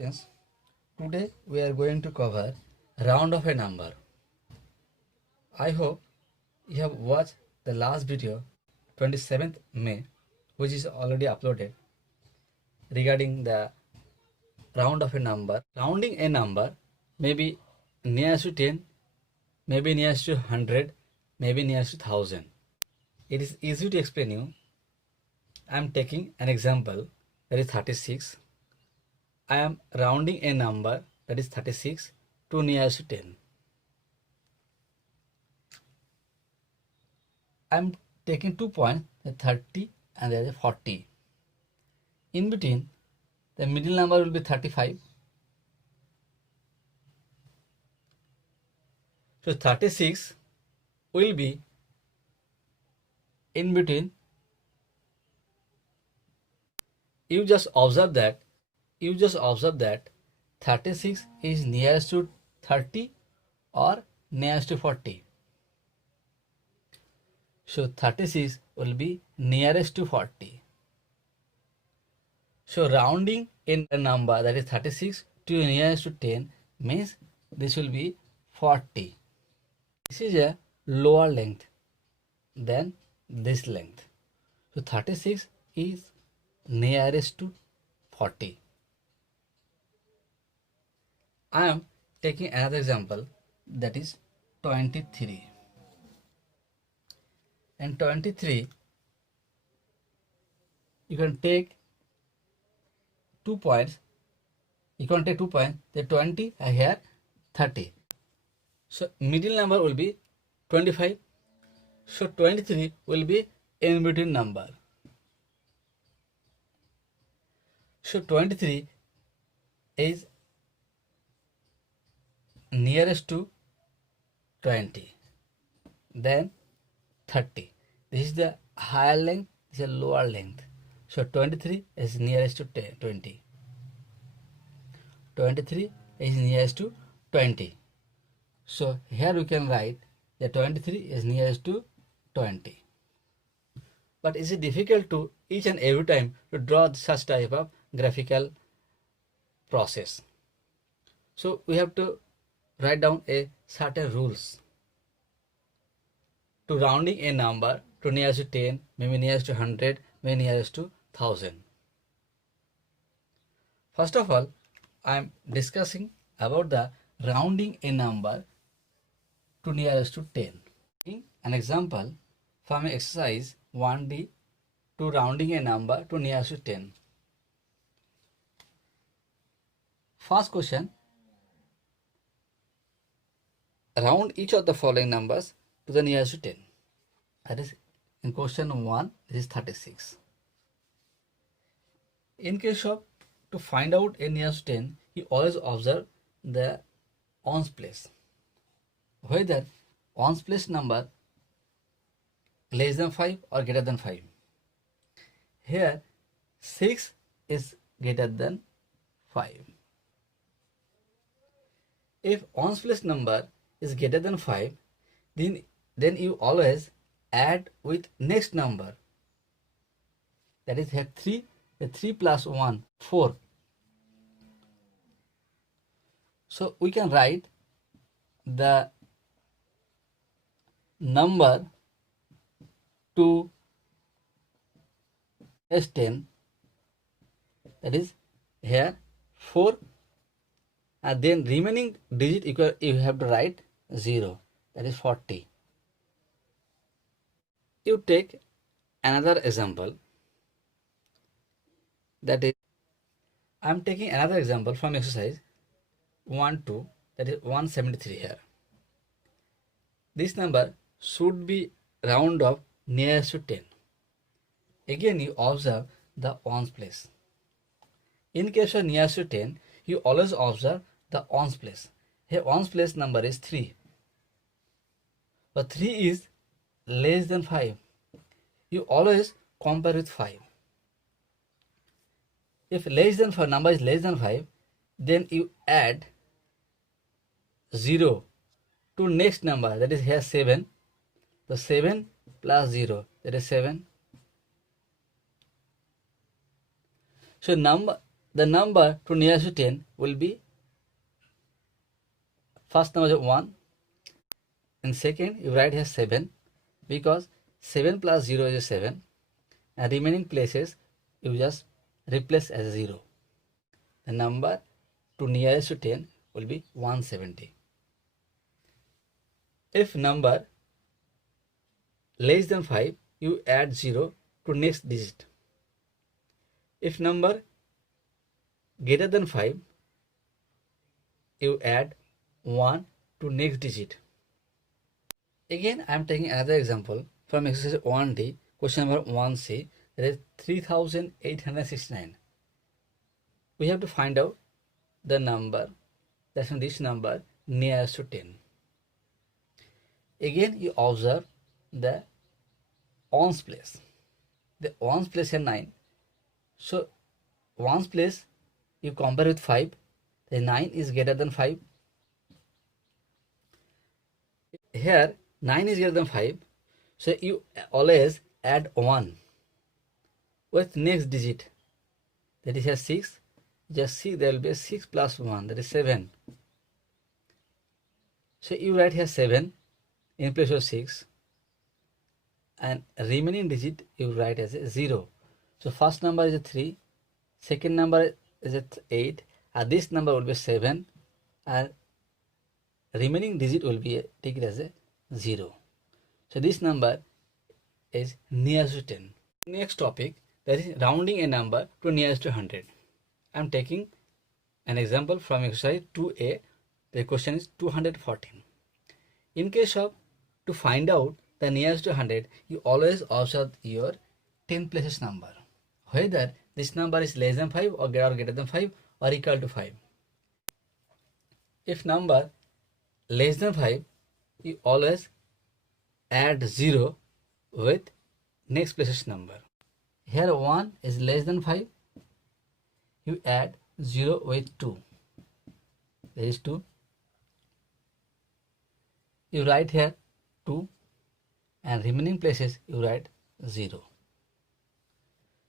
Students, today we are going to cover round of a number. I hope you have watched the last video 27th May, which is already uploaded, regarding the round of a number. Rounding a number may be nearest to 10, maybe nearest to 100, maybe nearest to 1000. It is easy to explain you. I am taking an example, that is 36. I am rounding a number, that is 36, to nearest to 10. I am taking 2 points, the 30 and there is 40. In between, the middle number will be 35. So 36 will be in between. You just observe that 36 is nearest to 30 or nearest to 40. So 36 will be nearest to 40. So rounding in a number, that is 36, to nearest to 10 means this will be 40. This is a lower length than this length. So 36 is nearest to 40. I am taking another example, that is 23. And 23, you can take 2 points. The 20 here 30. So middle number will be 25. So 23 will be in between number. So 23 is nearest to 20. Then 30. This is the higher length, this is the lower length. So 23 is nearest to 20. 23 is nearest to 20. So here we can write that 23 is nearest to 20. But is it difficult to each and every time to draw such type of graphical process? So we have to write down a certain rules to rounding a number to nearest to 10, maybe nearest to 100, maybe nearest to 1000. First of all, I am discussing about the rounding a number to nearest to 10. An example from exercise 1D to rounding a number to nearest to 10. First question, round each of the following numbers to the nearest to 10. That is, in question 1, this is 36. In case of to find out a nearest to 10, you always observe the ones place. Whether ones place number less than 5 or greater than 5. Here 6 is greater than 5. If ones place number is greater than 5, then you always add with next number. That is here 3, the 3 plus 1, 4. So we can write the number to S10, that is here 4, and then remaining digit you have to write 0, that is 40. You take another example, that is, I am taking another example from exercise 1-2, that is 173 here. This number should be round of nearest to 10. Again you observe the ones place. In case of nearest to 10, you always observe the ones place. Here ones place number is 3. But 3 is less than 5. You always compare with 5. If less than 5 number is less than 5, then you add 0 to next number, that is here 7. The 7 plus 0, that is 7. So the number to nearest to 10 will be first number is 1, and second you write here 7, because 7 plus 0 is 7, and remaining places you just replace as 0. The number to nearest to 10 will be 170. If number less than 5, you add 0 to next digit. If number greater than 5, you add 1 to next digit. Again, I am taking another example from exercise 1D, question number 1C, that is 3869. We have to find out the number, that's this number nearest to 10. Again, you observe the ones place. The ones place here 9. So ones place you compare with 5. The 9 is greater than 5. Here 9 is greater than 5. So you always add 1 with next digit. That is here 6. Just see there will be a 6 plus 1, that is 7. So you write here 7 in place of 6, and remaining digit you write as a 0. So first number is a 3, second number is a 8, and this number will be 7, and remaining digit will be taken as a 0. So this number is nearest to 10. Next topic, that is rounding a number to nearest to 100. I am taking an example from exercise 2A. The question is 214. In case of to find out the nearest to 100, you always observe your 10 places number, whether this number is less than 5 or greater than 5 or equal to 5. If number less than 5, you always add 0 with next places number. Here 1 is less than 5, you add 0 with 2, there is 2. You write here 2, and remaining places you write 0.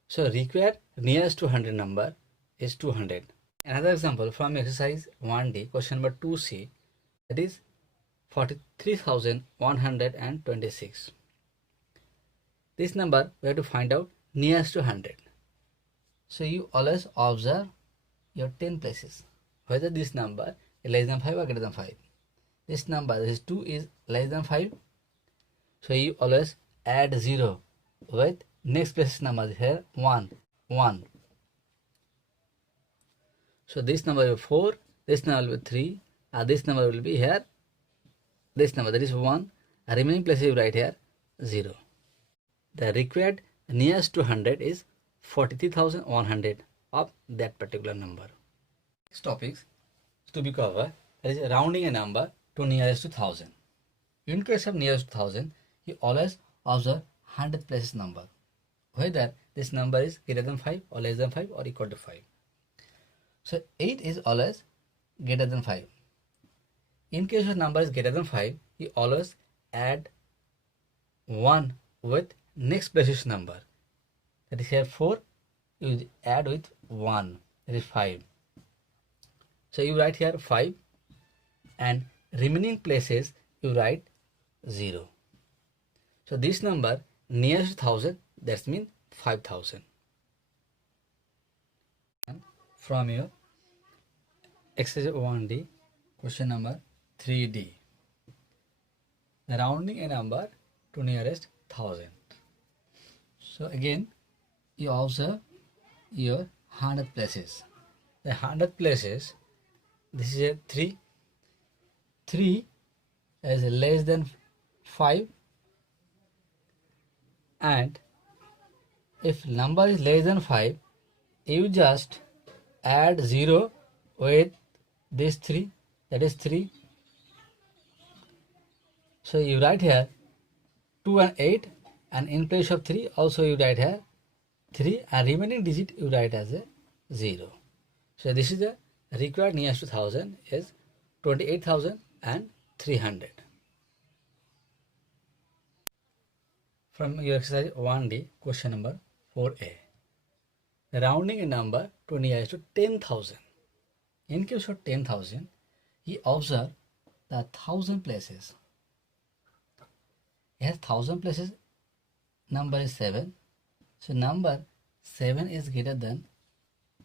So required nearest to 100 number is 200. Another example from exercise 1D, question number 2C, that is 43,126. This number we have to find out nearest to 100. So you always observe your 10 places, whether this number is less than 5 or greater than 5. This number, this 2, is less than 5. So you always add 0 with next place number. Here 1. So this number will be 4, this number will be 3, and this number will be here, this number, that is 1, and remaining places you write here 0. The required nearest to 100 is 43,100 of that particular number. Next topics to be covered, that is rounding a number to nearest to 1000. In case of nearest to 1000, you always observe 100 places number, whether this number is greater than 5 or less than 5 or equal to 5. So 8 is always greater than 5. In case of number is greater than 5, you always add 1 with next places number. That is here 4, you add with 1, that is 5. So you write here 5, and remaining places you write 0. So this number nearest to 1000, that means 5000. From your exercise 1D, question number 3D, the rounding a number to nearest 1000. So again, you observe your 100 places. The 100 places, this is a 3. 3 is less than 5, and if number is less than 5, you just add 0 with this 3, that is 3. So you write here 2 and 8, and in place of 3 also you write here 3, and remaining digit you write as a 0. So this is the required nearest to 1000 is 28,300. From your exercise 1D, question number 4A. rounding a number to nearest to 10,000. In case of 10,000, he observed the 1,000 places. He has 1,000 places, number is 7. So number 7 is greater than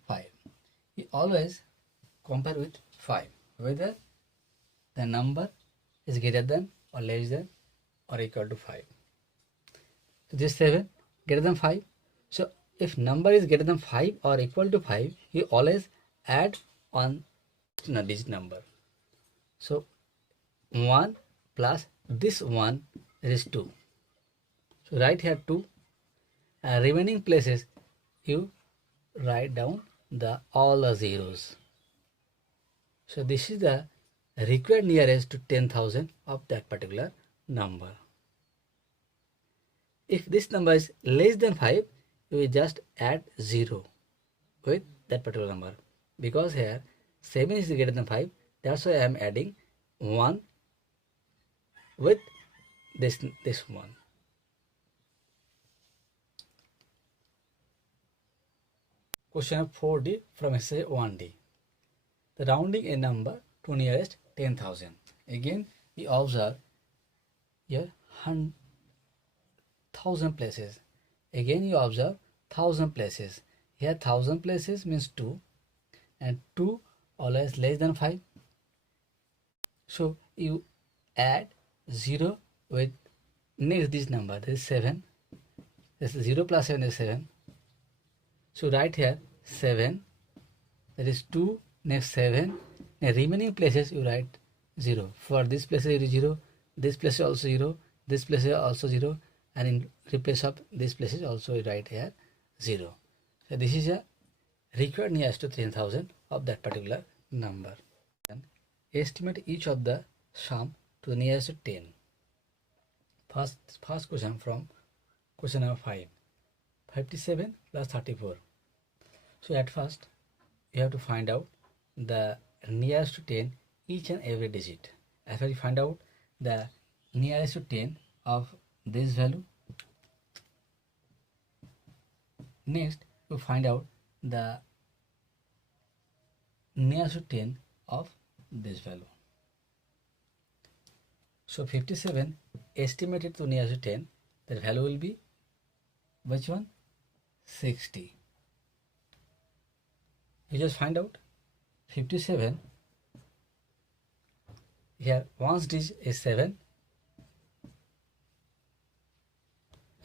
5. We always compare with 5, whether the number is greater than or less than or equal to 5. So this 7 greater than 5. So if number is greater than 5 or equal to 5, you always add on digit number. So 1 plus this 1 is 2. So write here 2. Remaining places you write down all the zeros. So this is the required nearest to 10,000 of that particular number. If this number is less than 5, you will just add 0 with that particular number. Because here 7 is greater than 5, that's why I am adding 1 with this one. Question 4D from essay 1D. The rounding a number to nearest 10,000. Again, we observe here 1,000 places. Again, you observe 1,000 places. Here 1,000 places means 2, and 2 always less than 5. So you add 0 with next this number. This is 7. This is 0 plus 7 is 7. So write here 7. That is 2 next 7. The remaining places you write 0. For this place it is 0. This place is also 0. This place is also 0. And in replace of this places also you write here 0. So this is a required nearest to 10,000 of that particular number. Estimate each of the sum to the nearest to 10. First question from question number 5. 57 plus 34. So at first you have to find out the nearest to 10 each and every digit. After you find out the nearest to 10 of this value, next you find out the nearest to 10 of this value. So 57 estimated to nearest to 10, the value will be which one? 60. You just find out 57. Here one's digit is 7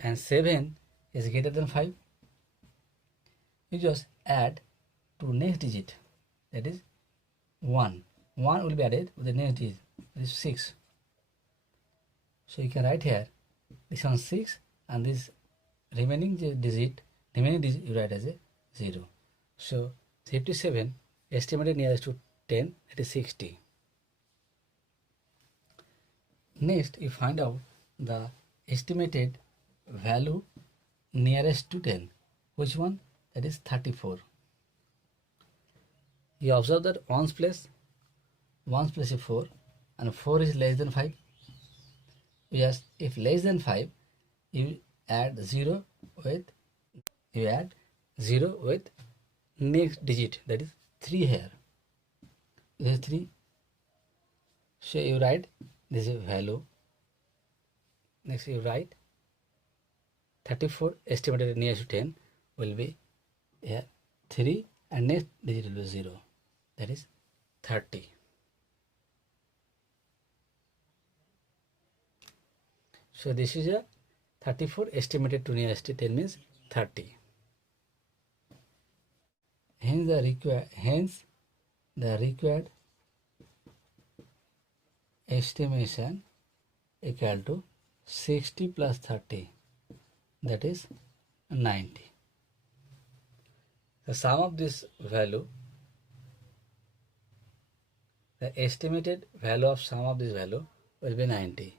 and 7 is greater than 5. You just add to next digit, that is 1. 1 will be added with the next digit, that is 6. So you can write here this one 6 and this remaining digit you write as a 0. So 57 estimated nearest to 10, that is 60. Next you find out the estimated value nearest to 10. Which one? That is 34. You observe that one's place is 4 and 4 is less than 5. Yes, if less than 5, you add 0 with next digit, that is 3 here. This is 3. So you write this is value. Next you write 34 estimated nearest to 10 will be here 3 and next digit will be 0, that is 30. So this is a 34 estimated to nearest to 10 means 30. Hence the required estimation equal to 60 plus 30, that is 90. The sum of this value, the estimated value of sum of this value will be 90.